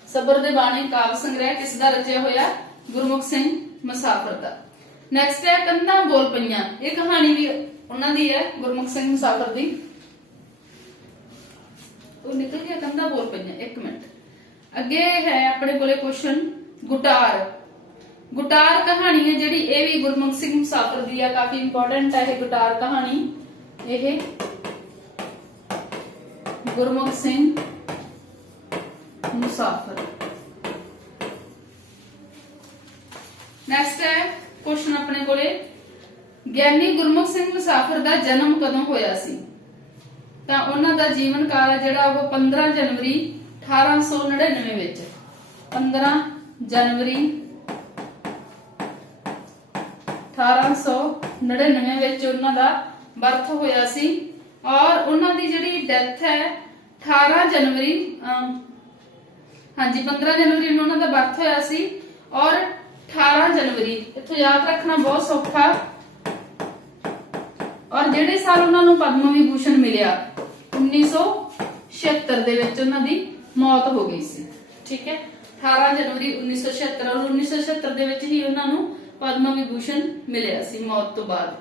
ਸਬਰ ਦੇ ਬਾਣੀ ਕਾਵ ਸੰਗ੍ਰਹਿ ਕਿਸ ਦਾ ਰਚਿਆ ਹੋਇਆ? ਗੁਰਮੁਖ ਸਿੰਘ ਮੁਸਾਫਰ ਦਾ। ਨੈਕਸਟ ਹੈ ਕੰਧਾਂ ਬੋਲ ਪਈਆਂ। ਇਹ ਕਹਾਣੀ ਵੀ ਉਹਨਾਂ ਦੀ ਹੈ, ਗੁਰਮੁਖ ਸਿੰਘ ਮੁਸਾਫਰ ਦੀ। ਉਹ ਨਿਕਲ ਗਿਆ ਕੰਧਾਂ ਬੋਲ ਪਈਆਂ। 1 ਮਿੰਟ ਅੱਗੇ ਹੈ ਆਪਣੇ ਕੋਲੇ ਕੁਐਸਚਨ ਗੁਟਾਰ। ਗੁਟਾਰ ਕਹਾਣੀ ਹੈ ਜਿਹੜੀ ਇਹ ਵੀ ਗੁਰਮੁਖ ਸਿੰਘ ਮੁਸਾਫਰ ਦੀ ਹੈ, ਕਾਫੀ ਇੰਪੋਰਟੈਂਟ ਹੈ ਇਹ ਗੁਟਾਰ ਕਹਾਣੀ। ਇਹ ਗੁਰਮੁਖ ਸਿੰਘ ਮੁਸਾਫਰ। ਨੈਕਸਟ ਹੈ ਕੁਐਸਚਨ ਆਪਣੇ ਕੋਲੇ ਗਿਆਨੀ ਗੁਰਮੁਖ ਸਿੰਘ ਮੁਸਾਫਰ ਦਾ ਜਨਮ ਕਦੋਂ ਹੋਇਆ ਸੀ? ਤਾਂ ਉਹਨਾਂ ਦਾ ਜੀਵਨ ਕਾਲ ਹੈ ਜਿਹੜਾ ਉਹ 15 ਜਨਵਰੀ 1899 ਵਿੱਚ 15 ਜਨਵਰੀ 1899 ਵਿੱਚ ਉਹਨਾਂ ਦਾ ਬਰਥ ਹੋਇਆ ਸੀ ਔਰ ਉਹਨਾਂ ਦੀ ਜਿਹੜੀ ਡੈਥ ਹੈ 18 ਜਨਵਰੀ 15 ਜਨਵਰੀ ਨੂੰ ਉਹਨਾਂ ਦਾ ਬਰਥ ਹੋਇਆ ਸੀ ਔਰ 18 ਜਨਵਰੀ ਇੱਥੋਂ ਯਾਦ ਰੱਖਣਾ ਬਹੁਤ ਸੌਖਾ। ਔਰ ਜਿਹੜੇ ਸਾਲ ਉਹਨਾਂ ਨੂੰ ਪਦਮ ਵਿਭੂਸ਼ਣ ਮਿਲਿਆ 1976 ਦੇ ਵਿੱਚ ਉਹਨਾਂ ਦੀ ਮੌਤ ਹੋ ਗਈ ਸੀ। ਠੀਕ ਹੈ। 18 ਜਨਵਰੀ 1976 ਔਰ 1976 ਦੇ ਵਿੱਚ ਹੀ ਉਹਨਾਂ ਨੂੰ ਪਦਮ ਵਿਭੂਸ਼ਣ ਮਿਲਿਆ ਸੀ ਮੌਤ ਤੋਂ ਬਾਅਦ।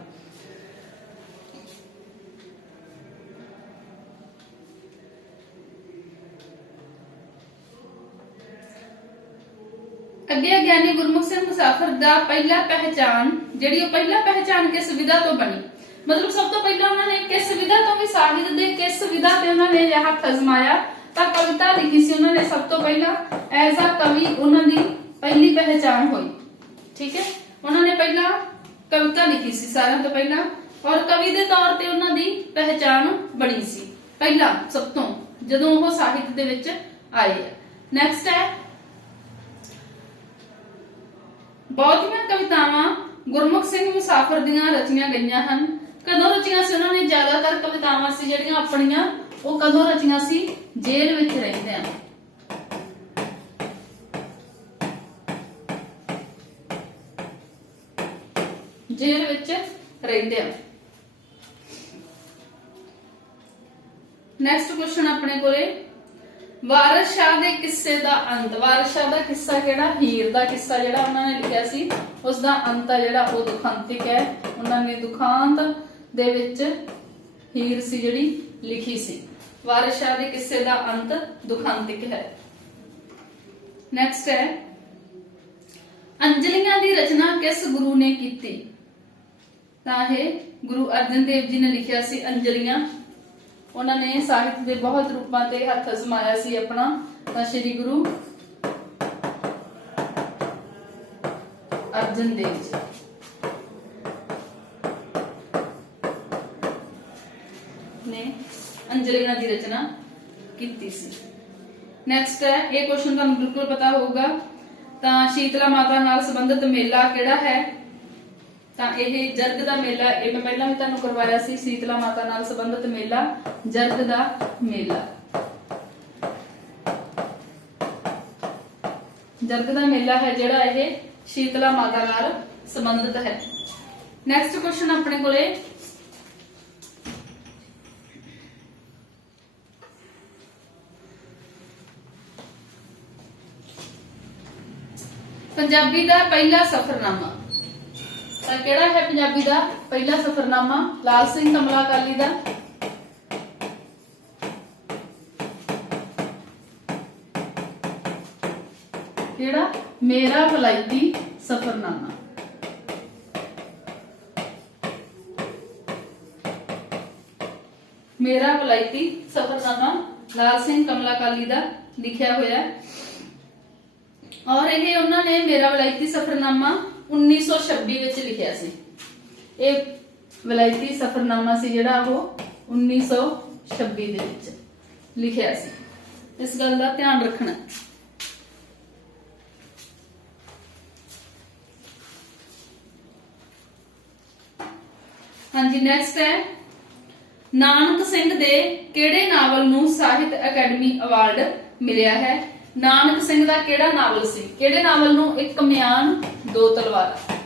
ਅੱਗੇ ਗਿਆਨੀ ਗੁਰਮੁਖ ਸਿੰਘ ਮੁਸਾਫਰ ਦਾ ਪਹਿਲਾ ਪਹਿਚਾਨ ਜਿਹੜੀ ਉਹ ਪਹਿਲਾ ਪਹਿਚਾਨ ਕਿਸ ਵਿਧਾ ਤੋਂ ਬਣੀ? ਮਤਲਬ ਸਭ ਤੋਂ ਪਹਿਲਾਂ ਉਹਨਾਂ ਨੇ ਕਿਸ ਵਿਧਾ ਤੋਂ ਵੀ ਸਾਹਿਤ ਦੇ ਕਿਸ ਵਿਧਾ ਤੇ ਉਹਨਾਂ ਨੇ ਹੱਥ ਅਜ਼ਮਾਇਆ? ਤਾਂ ਕਵਿਤਾ ਲਿਖੀ ਸੀ ਉਹਨਾਂ ਨੇ ਸਭ ਤੋਂ ਪਹਿਲਾਂ। ਐਜ਼ ਅ ਕਵੀ ਉਹਨਾਂ ਦੀ ਪਹਿਲੀ ਪਹਿਚਾਨ ਹੋਈ। ਠੀਕ ਹੈ। ਉਹਨਾਂ ਨੇ ਪਹਿਲਾਂ ਕਵਿਤਾ ਲਿਖੀ ਸੀ ਸਾਰਿਆਂ ਤੋਂ ਪਹਿਲਾਂ ਔਰ ਕਵੀ ਦੇ ਤੌਰ ਤੇ ਉਹਨਾਂ ਦੀ ਪਹਿਚਾਨ ਬਣੀ ਸੀ ਪਹਿਲਾਂ ਸਭ ਤੋਂ ਜਦੋਂ ਉਹ ਸਾਹਿਤ ਦੇ ਵਿੱਚ ਆਏ। ਨੈਕਸਟ ਹੈ ਬਹੁਤੀਆਂ ਕਵਿਤਾਵਾਂ ਗੁਰਮੁਖ ਸਿੰਘ ਮੁਸਾਫਰ ਦੀਆਂ ਰਚੀਆਂ ਗਈਆਂ ਹਨ। ਕਦੋਂ ਰਚੀਆਂ ਸੀ ਉਹਨਾਂ ਨੇ? ਜ਼ਿਆਦਾਤਰ ਕਵਿਤਾਵਾਂ ਸੀ ਜਿਹੜੀਆਂ ਆਪਣੀਆਂ ਉਹ ਕਦੋਂ ਰਚੀਆਂ ਸੀ? ਜੇਲ੍ਹ ਵਿੱਚ ਰਹਿੰਦੇ ਆ। ਜੇਲ੍ਹ ਵਿੱਚ ਰਹਿੰਦੇ ਆ। ਨੈਕਸਟ ਕੁਐਸਚਨ ਆਪਣੇ ਕੋਲੇ ਵਾਰਿਸ ਸ਼ਾਹ ਦੇ ਕਿੱਸੇ ਦਾ ਅੰਤ। ਵਾਰਿਸ ਸ਼ਾਹ ਦਾ ਕਿੱਸਾ ਕਿਹੜਾ? ਹੀਰ ਦਾ ਕਿੱਸਾ ਜਿਹੜਾ ਉਹਨਾਂ ਨੇ ਲਿਖਿਆ ਸੀ, ਉਸ ਦਾ ਅੰਤ ਆ ਜਿਹੜਾ ਉਹ ਦੁਖਾਂਤਿਕ ਹੈ। ਉਹਨਾਂ ਨੇ ਦੁਖਾਂਤ ਦੇ ਵਿੱਚ ਹੀਰ ਸੀ ਜਿਹੜੀ ਲਿਖੀ ਸੀ। ਵਾਰਿਸ ਸ਼ਾਹ ਦੇ ਕਿੱਸੇ ਦਾ ਅੰਤ ਦੁਖਾਂਤਿਕ ਹੈ। ਨੈਕਸਟ ਹੈ ਅੰਜਲੀਆਂ ਦੀ ਰਚਨਾ ਕਿਸ ਗੁਰੂ ਨੇ ਕੀਤੀ? ਤਾਂ ਇਹ ਗੁਰੂ ਅਰਜਨ ਦੇਵ ਜੀ ਨੇ ਲਿਖਿਆ ਸੀ ਅੰਜਲੀਆਂ। ਉਹਨਾਂ ਨੇ ਸਾਹਿਤ ਦੇ ਬਹੁਤ ਰੂਪਾਂ ਤੇ ਹੱਥ ਅਜ਼ਮਾਇਆ ਸੀ ਆਪਣਾ। ਤਾਂ ਸ੍ਰੀ ਗੁਰੂ ਅਰਜਨ ਦੇਵ ਜੀ ਨੇ ਅੰਜਲੀਆਂ ਦੀ ਰਚਨਾ ਕੀਤੀ ਸੀ। ਨੈਕਸਟ ਹੈ, ਇਹ ਕੁਐਸਚਨ ਤੁਹਾਨੂੰ ਬਿਲਕੁਲ ਪਤਾ ਹੋਊਗਾ। ਤਾਂ ਸ਼ੀਤਲਾ ਮਾਤਾ ਨਾਲ ਸੰਬੰਧਿਤ ਮੇਲਾ ਕਿਹੜਾ ਹੈ? ਤਾਂ ਇਹ ਜਰਗ ਦਾ ਮੇਲਾ। ਇਹ ਮੈਂ ਪਹਿਲਾਂ ਵੀ ਤੁਹਾਨੂੰ ਕਰਵਾਇਆ ਸੀ, ਸ਼ੀਤਲਾ ਮਾਤਾ ਨਾਲ ਸੰਬੰਧਿਤ ਮੇਲਾ ਜਰਗ ਦਾ ਮੇਲਾ। ਜਰਗ ਦਾ ਮੇਲਾ ਹੈ ਜਿਹੜਾ ਇਹ ਸ਼ੀਤਲਾ ਮਾਤਾ ਨਾਲ ਸੰਬੰਧਿਤ ਹੈ। ਨੈਕਸਟ ਕੁਐਸਚਨ ਆਪਣੇ ਕੋਲੇ ਪੰਜਾਬੀ ਦਾ ਪਹਿਲਾ ਸਫ਼ਰਨਾਮਾ। ਤਾਂ ਕਿਹੜਾ ਹੈ ਪੰਜਾਬੀ ਦਾ ਪਹਿਲਾ ਸਫ਼ਰਨਾਮਾ? ਲਾਲ ਸਿੰਘ ਕਮਲਾ ਅਕਾਲੀ ਦਾ। ਕਿਹੜਾ? ਮੇਰਾ ਵਲਾਇਤੀ ਸਫ਼ਰਨਾਮਾ। ਮੇਰਾ ਵਲਾਇਤੀ ਸਫ਼ਰਨਾਮਾ ਲਾਲ ਸਿੰਘ ਕਮਲਾ ਅਕਾਲੀ ਦਾ ਲਿਖਿਆ ਹੋਇਆ। ਔਰ ਇਹ ਉਹਨਾਂ ਨੇ ਮੇਰਾ ਵਲਾਇਤੀ ਸਫ਼ਰਨਾਮਾ 1926 ਵਿੱਚ ਲਿਖਿਆ ਸੀ। ਇਹ ਵਲਾਇਤੀ ਸਫ਼ਰਨਾਮਾ ਸੀ ਜਿਹੜਾ ਉਹ 1926 ਦੇ ਵਿੱਚ ਲਿਖਿਆ ਸੀ। ਇਸ ਗੱਲ ਦਾ ਧਿਆਨ ਰੱਖਣਾ। ਹਾਂਜੀ, ਨੈਕਸਟ ਹੈ ਨਾਨਕ ਸਿੰਘ ਦੇ ਕਿਹੜੇ ਨਾਵਲ ਨੂੰ ਸਾਹਿਤ ਅਕੈਡਮੀ ਅਵਾਰਡ ਮਿਲਿਆ ਹੈ? ਨਾਨਕ ਸਿੰਘ ਦਾ ਕਿਹੜਾ ਨਾਵਲ ਸੀ? ਕਿਹੜੇ ਨਾਵਲ ਨੂੰ? ਇੱਕ ਮਿਆਨ ਦੋ ਤਲਵਾਰਾਂ।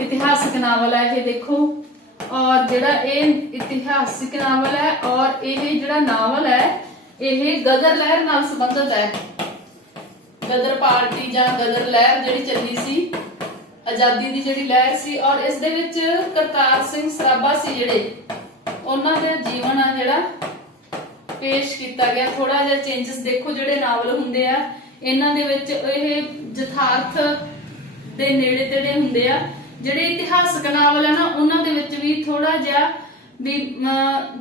ਇਤਿਹਾਸਕ ਨਾਵਲ ਹੈ ਇਹ, ਦੇਖੋ। ਔਰ ਜਿਹੜਾ ਇਹ ਇਤਿਹਾਸਕ ਨਾਵਲ ਹੈ ਔਰ ਇਹ ਜਿਹੜਾ ਨਾਵਲ ਹੈ ਇਹ ਗਦਰ ਲਹਿਰ ਨਾਲ ਸੰਬੰਧਿਤ ਹੈ। ਗਦਰ ਪਾਰਟੀ ਜਾਂ ਗਦਰ ਲਹਿਰ ਜਿਹੜੀ ਚੱਲੀ ਸੀ, ਆਜ਼ਾਦੀ ਦੀ ਜਿਹੜੀ ਲਹਿਰ ਸੀ। ਔਰ ਇਸ ਦੇ ਵਿੱਚ ਕਰਤਾਰ ਸਿੰਘ ਸਰਾਭਾ ਸੀ ਜਿਹੜੇ, ਉਹਨਾਂ ਦਾ ਜੀਵਨ ਆ ਜਿਹੜਾ ਪੇਸ਼ ਕੀਤਾ ਗਿਆ। ਥੋੜਾ ਜਿਹਾ ਚੇਂਜਸ ਦੇਖੋ, ਜਿਹੜੇ ਨਾਵਲ ਹੁੰਦੇ ਆ ਇਹਨਾਂ ਦੇ ਵਿੱਚ ਇਹ ਯਥਾਰਥ ਦੇ ਨੇੜੇ ਤੇੜੇ ਹੁੰਦੇ ਆ। ਜਿਹੜੇ ਇਤਿਹਾਸਕ ਨਾਵਲ ਆ ਨਾ ਉਹਨਾਂ ਦੇ ਵਿੱਚ ਵੀ ਥੋੜਾ ਜਿਹਾ ਵੀ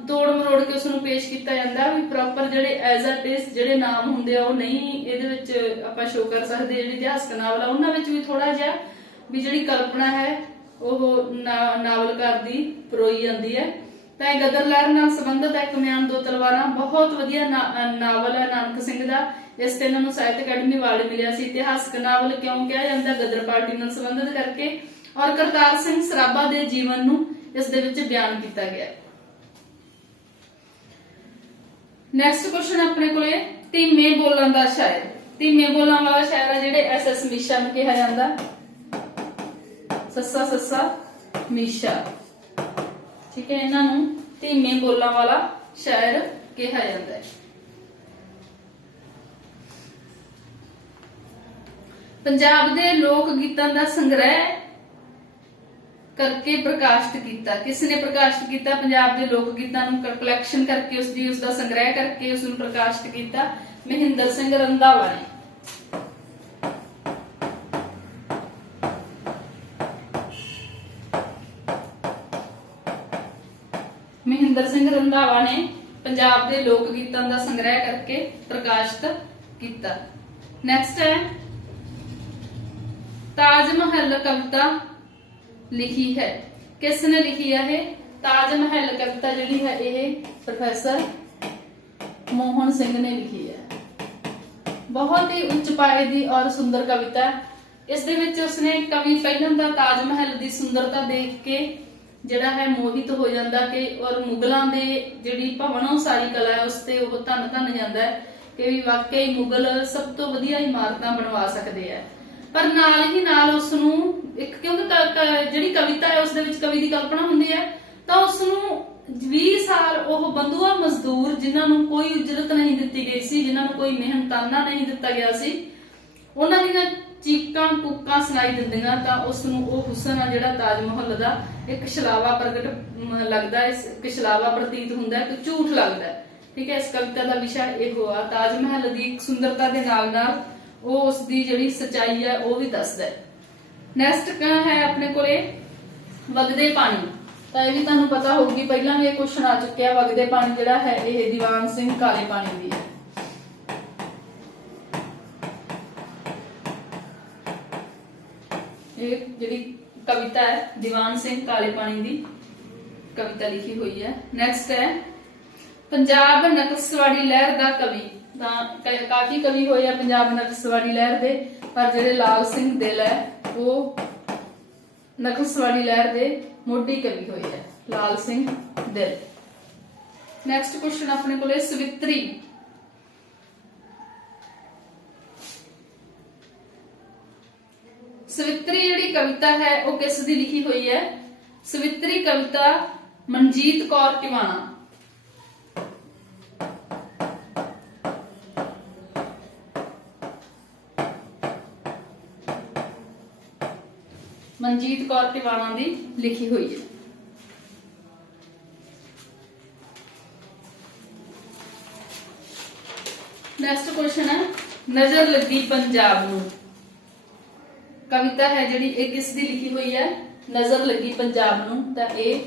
ਤੋੜ ਮਰੋੜ ਕੇ ਉਸ ਨੂੰ ਪੇਸ਼ ਕੀਤਾ ਜਾਂਦਾ ਵੀ ਪ੍ਰੋਪਰ ਜਿਹੜੇ ਐਜ਼ ਅ ਟਿਸ ਜਿਹੜੇ ਨਾਮ ਹੁੰਦੇ ਆ ਉਹ ਨਹੀਂ ਇਹਦੇ ਵਿੱਚ ਆਪਾਂ ਸ਼ੋ ਕਰ ਸਕਦੇ। ਜਿਹੜੇ ਇਤਿਹਾਸਕ ਨਾਵਲ ਆ ਉਹਨਾਂ ਵਿੱਚ ਵੀ ਥੋੜਾ ਜਿਹਾ ਵੀ ਜਿਹੜੀ ਕਲਪਨਾ ਹੈ ਉਹ ਨਾਵਲਕਾਰ ਦੀ ਪਰੋਈ ਜਾਂਦੀ ਹੈ। ਤਾਂ ਇਹ ਗਦਰ ਲਹਿਰ ਨਾਲ ਸੰਬੰਧਿਤ ਹੈ। ਇੱਕ ਮਿਆਨ ਦੋ ਤਲਵਾਰਾਂ ਬਹੁਤ ਵਧੀਆ ਨਾਵਲ ਹੈ ਨਾਨਕ ਸਿੰਘ ਦਾ। ਇਸ ਤੇ ਇਹਨਾਂ ਨੂੰ ਸਾਹਿਤ ਅਕੈਡਮੀ ਅਵਾਰਡ ਮਿਲਿਆ ਸੀ। ਇਤਿਹਾਸਕ ਨਾਵਲ ਕਿਉਂ ਕਿਹਾ ਜਾਂਦਾ? ਗਦਰ ਪਾਰਟੀ ਨਾਲ ਸੰਬੰਧਿਤ ਕਰਕੇ। ਔਰ ਕਰਤਾਰ ਸਿੰਘ ਸਰਾਭਾ ਦੇ ਜੀਵਨ ਨੂੰ ਇਸ ਦੇ ਵਿੱਚ ਬਿਆਨ ਕੀਤਾ ਗਿਆ। ਨੈਕਸਟ ਕੁਐਸਚਨ ਆਪਣੇ ਕੋਲੇ ਧੀਮੇ ਬੋਲਾਂ ਦਾ ਸ਼ਾਇਰ। ਧੀਮੇ ਬੋਲਾਂ ਵਾਲਾ ਸ਼ਾਇਰ ਹੈ ਜਿਹੜੇ ਐਸ ਮੀਸ਼ਾ ਨੂੰ ਕਿਹਾ ਜਾਂਦਾ। ਸੱਸਾ ਸੱਸਾ ਮੀਸ਼ਾ, ਠੀਕ ਹੈ। ਇਹਨਾਂ ਨੂੰ ਧੀਮੇ ਬੋਲਾਂ ਵਾਲਾ ਸ਼ਾਇਰ ਕਿਹਾ ਜਾਂਦਾ ਹੈ। ਪੰਜਾਬ ਦੇ ਲੋਕ ਗੀਤਾਂ ਦਾ ਸੰਗ੍ਰਹਿ ਕਰਕੇ ਪ੍ਰਕਾਸ਼ਿਤ ਕੀਤਾ। ਕਿਸ ਨੇ ਪ੍ਰਕਾਸ਼ਿਤ ਕੀਤਾ? ਪੰਜਾਬ ਦੇ ਲੋਕ ਗੀਤਾਂ ਨੂੰ ਕਲੈਕਸ਼ਨ ਕਰਕੇ ਉਸ ਦਾ ਸੰਗ੍ਰਹਿ ਕਰਕੇ ਉਸ ਨੂੰ ਪ੍ਰਕਾਸ਼ਿਤ ਕੀਤਾ ਮਹਿੰਦਰ ਸਿੰਘ ਰੰਧਾਵਾ ਨੇ। ਮਹਿੰਦਰ ਸਿੰਘ ਰੰਧਾਵਾ ਨੇ ਪੰਜਾਬ ਦੇ ਲੋਕ ਗੀਤਾਂ ਦਾ ਸੰਗ੍ਰਹਿ ਕਰਕੇ ਪ੍ਰਕਾਸ਼ਿਤ ਕੀਤਾ। ਨੈਕਸਟ ਹੈ ਤਾਜ ਮਹਿਲ ਕਵਿਤਾ ਲਿਖੀ ਹੈ। ਕਿਸ ਨੇ ਲਿਖੀ ਹੈ ਇਹ? ਤਾਜ ਮਹਿਲ ਕਵਿਤਾ ਜਿਹੜੀ ਹੈ ਇਹ ਪ੍ਰੋਫੈਸਰ ਮੋਹਨ ਸਿੰਘ ਨੇ ਲਿਖੀ ਹੈ। ਬਹੁਤ ਹੀ ਉੱਚ ਪਾਏ ਦੀ ਔਰ ਸੁੰਦਰ ਕਵਿਤਾ। ਇਸ ਦੇ ਵਿੱਚ ਉਸਨੇ ਕਵੀ ਪਹਿਲਾਂ ਦਾ ਤਾਜ ਮਹਿਲ ਦੀ ਸੁੰਦਰਤਾ ਦੇਖ ਕੇ ਜਿਹੜਾ ਹੈ ਮੋਹਿਤ ਹੋ ਜਾਂਦਾ ਕਿ ਔਰ ਮੁਗਲਾਂ ਦੇ ਜਿਹੜੀ ਭਵਨ ਉਸਾਰੀ ਕਲਾ ਹੈ ਉਸ ਤੇ ਉਹ ਧੰਨ ਜਾਂਦਾ ਹੈ ਕਿ ਵੀ ਵਾਕਈ ਮੁਗਲ ਸਭ ਤੋਂ ਵਧੀਆ ਇਮਾਰਤਾਂ ਬਣਵਾ ਸਕਦੇ ਆ। ਪਰ ਨਾਲ ਹੀ ਨਾਲ ਉਸ ਨੂੰ ਇੱਕ, ਕਿਉਂਕਿ ਜਿਹੜੀ ਕਵਿਤਾ ਹੈ ਉਸ ਦੇ ਵਿੱਚ ਕਵੀ ਦੀ ਕਲਪਨਾ ਹੁੰਦੀ ਹੈ, ਤਾਂ ਉਸ ਨੂੰ 20 ਸਾਲ ਉਹ ਬੰਧੂਆ ਮਜ਼ਦੂਰ ਜਿਨ੍ਹਾਂ ਨੂੰ ਕੋਈ ਉਜਰਤ ਨਹੀਂ ਦਿੱਤੀ ਗਈ ਸੀ, ਜਿਨ੍ਹਾਂ ਨੂੰ ਕੋਈ ਮਿਹਨਤਾਨਾ ਨਹੀਂ ਦਿੱਤਾ ਗਿਆ ਸੀ, ਉਹਨਾਂ ਦੀਆਂ ਚੀਕਾਂ ਕੂਕਾਂ ਸੁਣਾਈ ਦਿੰਦੀਆਂ, ਤਾਂ ਉਸ ਨੂੰ ਉਹ ਹੁਸਨ ਆ ਜਿਹੜਾ ਤਾਜ ਮਹਿਲ ਦਾ ਇੱਕ ਛਲਾਵਾ ਪ੍ਰਗਟ ਲੱਗਦਾ ਹੈ, ਇੱਕ ਛਲਾਵਾ ਪ੍ਰਤੀਤ ਹੁੰਦਾ ਹੈ, ਇੱਕ ਝੂਠ ਲੱਗਦਾ ਹੈ। ਠੀਕ ਹੈ, ਇਸ ਕਵਿਤਾ ਦਾ ਵਿਸ਼ਾ ਇਹ ਹੋਆ ਤਾਜ ਮਹਿਲ ਦੀ ਸੁੰਦਰਤਾ ਦੇ ਨਾਲ ਨਾਲ ਉਹ ਉਸ ਦੀ ਜਿਹੜੀ ਸਚਾਈ ਹੈ ਉਹ ਵੀ ਦੱਸਦਾ ਹੈ। ਨੈਕਸਟ ਹੈ ਆਪਣੇ ਕੋਲੇ ਵਗਦੇ ਪਾਣੀ। ਤਾਂ ਇਹ ਵੀ ਤੁਹਾਨੂੰ ਪਤਾ ਹੋਊਗੀ, ਪਹਿਲਾਂ ਵੀ ਇਹ ਕੁਐਸਚਨ ਆ ਚੁੱਕਿਆ। ਵਗਦੇ ਪਾਣੀ ਜਿਹੜਾ ਹੈ ਇਹ ਦੀਵਾਨ ਸਿੰਘ ਕਾਲੇ ਪਾਣੀ ਦੀ ਹੈ। ਇਹ ਜਿਹੜੀ ਕਵਿਤਾ ਹੈ ਦੀਵਾਨ ਸਿੰਘ ਕਾਲੇ ਪਾਣੀ ਦੀ ਕਵਿਤਾ ਲਿਖੀ ਹੋਈ ਹੈ। ਨੈਕਸਟ ਹੈ ਪੰਜਾਬ ਨਕਸਵਾੜੀ ਲਹਿਰ ਦਾ ਕਵੀ। ਤਾਂ ਕਾਫੀ ਕਵੀ ਹੋਏ ਆ ਪੰਜਾਬ ਨਕਸਵਾੜੀ ਲਹਿਰ ਦੇ, ਪਰ ਜਿਹੜੇ ਲਾਲ ਸਿੰਘ ਦਿਲ ਹੈ ਉਹ ਨਕਸਵਾੜੀ ਲਹਿਰ ਦੇ ਮੋਢੀ ਕਵੀ ਹੋਏ ਆ, ਲਾਲ ਸਿੰਘ ਦਿਲ। ਨੈਕਸਟ ਕੁਐਸਚਨ ਆਪਣੇ ਕੋਲੇ ਸਵਿਤਰੀ। ਸਵਿਤਰੀ ਜਿਹੜੀ ਕਵਿਤਾ ਹੈ ਉਹ ਕਿਸ ਦੀ ਲਿਖੀ ਹੋਈ ਹੈ? ਸਵਿਤਰੀ ਕਵਿਤਾ ਮਨਜੀਤ ਕੌਰ ਟਿਵਾਣਾ। ਮਨਜੀਤ ਕੌਰ ਟਿਵਾਣਾ ਦੀ ਲਿਖੀ ਹੋਈ ਹੈ। ਨੈਕਸਟ ਕੁਐਸਚਨ ਹੈ ਨਜ਼ਰ ਲੱਗੀ ਪੰਜਾਬ ਨੂੰ। ਕਵਿਤਾ ਹੈ ਜਿਹੜੀ ਇਹ ਕਿਸ ਦੀ ਲਿਖੀ ਹੋਈ ਹੈ? ਨਜ਼ਰ ਲੱਗੀ ਪੰਜਾਬ ਨੂੰ, ਤਾਂ ਇਹ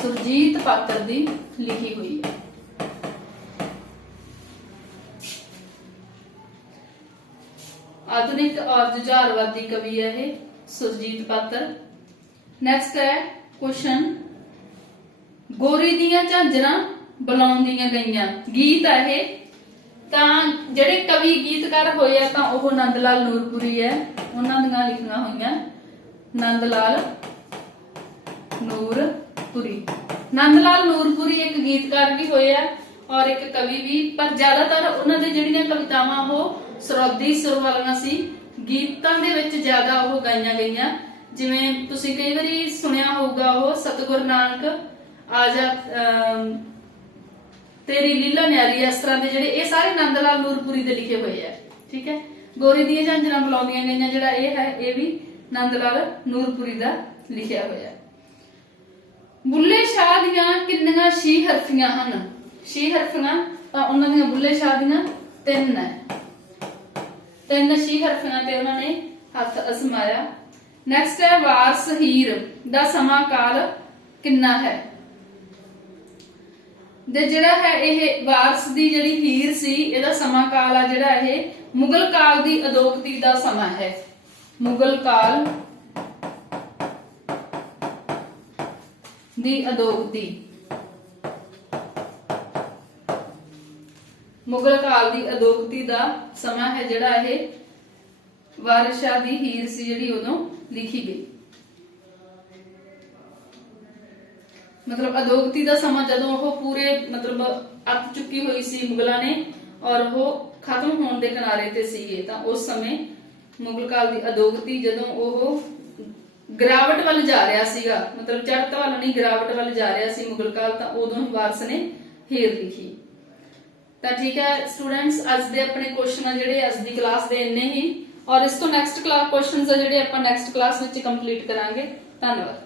ਸੁਰਜੀਤ ਪਾਤਰ ਦੀ ਲਿਖੀ ਹੋਈ ਹੈ। ਆਧੁਨਿਕ ਔਰ ਜੁਝਾਰਵਾਦੀ ਕਵੀ ਹੈ ਇਹ ਸੁਰਜੀਤ ਪਾਤਰ। ਨੈਕਸਟ ਹੈ ਕੁਐਸਚਨ ਗੋਰੀ ਦੀਆਂ ਝਾਂਜਰਾਂ ਬੁਲਾਉਂਦੀਆਂ ਗਈਆਂ ਗੀਤ ਹੈ ਇਹ। ਤਾਂ ਜਿਹੜੇ ਕਵੀ ਗੀਤਕਾਰ ਹੋਏ ਆ ਤਾਂ ਉਹ ਨੰਦ ਲਾਲ ਨੂਰਪੁਰੀ ਹੈ, ਉਹਨਾਂ ਦੀਆਂ ਲਿਖੀਆਂ ਹੋਈਆਂ ਨੰਦ ਲਾਲ ਨੂਰਪੁਰੀ। ਨੰਦ ਲਾਲ ਨੂਰਪੁਰੀ ਇੱਕ ਗੀਤਕਾਰ ਵੀ ਹੋਏ ਆ ਔਰ ਇੱਕ ਕਵੀ ਵੀ, ਪਰ ਜ਼ਿਆਦਾਤਰ ਉਹਨਾਂ ਦੇ ਜਿਹੜੀਆਂ ਕਵਿਤਾਵਾਂ ਉਹ ਸਰੋਦੀ ਸੁਰ ਵਾਲੀਆਂ ਸੀ, ਗੀਤਾਂ ਦੇ ਵਿੱਚ ਜ਼ਿਆਦਾ ਉਹ ਗਾਈਆਂ ਗਈਆਂ। ਜਿਵੇਂ ਤੁਸੀਂ ਕਈ ਵਾਰੀ ਸੁਣਿਆ ਹੋਊਗਾ ਉਹ ਸਤਿਗੁਰ ਨਾਨਕ ਆਜਾ ਤੇਰੀ ਲੀਲਾ ਨਿਆਰੀ, ਇਸ ਤਰ੍ਹਾਂ ਦੇ ਜਿਹੜੇ ਇਹ ਸਾਰੇ ਨੰਦ ਲਾਲ ਨੂਰਪੁਰੀ ਦੇ ਲਿਖੇ ਹੋਏ ਆ। ਠੀਕ ਹੈ, ਗੋਰੀ ਦੀਆਂ ਝਾਂਜਰਾਂ ਬੁਲਾਉਂਦੀਆਂ ਗਈਆਂ ਜਿਹੜਾ ਇਹ ਹੈ ਇਹ ਵੀ ਨੰਦ ਲਾਲ ਨੂਰਪੁਰੀ ਦਾ ਲਿਖਿਆ ਹੋਇਆ। ਬੁੱਲੇ ਸ਼ਾਹ ਦੀਆਂ ਕਿੰਨੀਆਂ ਛੇ ਹਰਫੀਆਂ ਹਨ? ਛੇ ਹਰਫੀਆਂ ਤਾਂ ਉਹਨਾਂ ਦੀਆਂ ਬੁੱਲੇ ਸ਼ਾਹ ਦੀਆਂ 3 ਹੈ। 3 ਛੇ ਹਰਫੀਆਂ ਤੇ ਉਹਨਾਂ ਨੇ ਹੱਥ ਅਜ਼ਮਾਇਆ। ਨੈਕਸਟ ਹੈ ਵਾਰਸ ਹੀਰ ਦਾ ਸਮਾਂ ਕਾਲ ਕਿੰਨਾ ਹੈ? ਦੇ ਜਿਹੜਾ ਹੈ ਇਹ ਵਾਰਸ ਦੀ ਜਿਹੜੀ ਹੀਰ ਸੀ ਇਹਦਾ ਸਮਾਂ ਕਾਲ ਆ ਜਿਹੜਾ ਇਹ ਮੁਗਲ ਕਾਲ ਦੀ ਅਦੋਗਤੀ ਦਾ ਸਮਾਂ ਹੈ। ਮੁਗਲ ਕਾਲ ਦੀ ਅਦੋਗਤੀ, ਮੁਗਲ ਕਾਲ ਦੀ ਅਦੋਗਤੀ ਦਾ ਸਮਾਂ ਹੈ ਜਿਹੜਾ ਇਹ ਵਾਰਿਸ ਸ਼ਾਹ ਦੀ ਹੀਰ ਸੀ ਜਿਹੜੀ ਉਦੋਂ ਲਿਖੀ ਗਈ। ਮਤਲਬ ਅਦੋਗਤੀ ਦਾ ਸਮਾਂ ਜਦੋਂ ਉਹ ਪੂਰੇ ਮਤਲਬ ਅੱਤ ਚੁੱਕੀ ਹੋਈ ਸੀ ਮੁਗਲਾਂ ਨੇ ਔਰ ਉਹ ਖਤਮ ਹੋਣ ਦੇ ਕਿਨਾਰੇ ਤੇ ਸੀਗੇ, ਤਾਂ ਉਸ ਸਮੇਂ ਮੁਗਲ ਕਾਲ ਦੀ ਅਦੋਗਤੀ ਜਦੋਂ ਉਹ ਗਿਰਾਵਟ ਵੱਲ ਜਾ ਰਿਹਾ ਸੀਗਾ, ਮਤਲਬ ਚੜ੍ਹਤ ਵੱਲ ਨਹੀਂ ਗਿਰਾਵਟ ਵੱਲ ਜਾ ਰਿਹਾ ਸੀ ਮੁਗਲ ਕਾਲ, ਤਾਂ ਉਦੋਂ ਹੀ ਵਾਰਿਸ ਨੇ ਹੀਰ ਲਿਖੀ। ਤਾਂ ਠੀਕ ਹੈ ਸਟੂਡੈਂਟਸ, ਅੱਜ ਦੇ ਆਪਣੇ ਕੁਐਸਚਨ ਆ ਜਿਹੜੇ ਅੱਜ ਦੀ ਕਲਾਸ ਦੇ ਇੰਨੇ ਹੀ, ਔਰ ਇਸ ਤੋਂ ਨੈਕਸਟ ਕਲਾਸ ਕੁਐਸਚਨਸ ਆ ਜਿਹੜੇ ਆਪਾਂ ਨੈਕਸਟ ਕਲਾਸ ਵਿੱਚ ਕੰਪਲੀਟ ਕਰਾਂਗੇ। ਧੰਨਵਾਦ।